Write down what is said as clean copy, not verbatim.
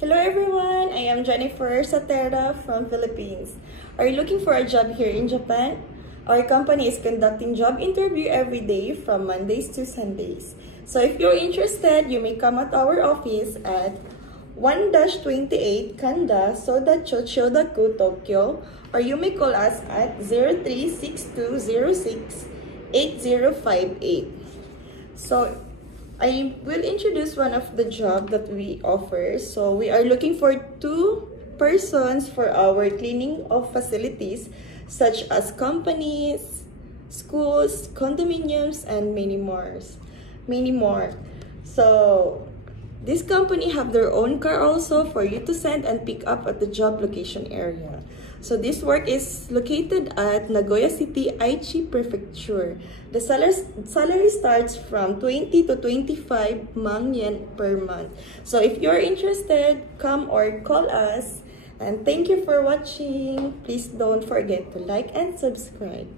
Hello everyone, I am Jennifer Satera from Philippines. Are you looking for a job here in Japan? Our company is conducting job interview every day from Mondays to Sundays. So if you're interested, you may come at our office at 1-28 Kanda Soda Chochodaku, Tokyo, or you may call us at 0362068058. So I will introduce one of the job that we offer. So we are looking for 2 persons for our cleaning of facilities such as companies, schools, condominiums, and many more. So this company have their own car also for you to send and pick up at the job location area. So this work is located at Nagoya City, Aichi Prefecture. The salary starts from 20 to 25 man yen per month. So if you're interested, come or call us. And thank you for watching. Please don't forget to like and subscribe.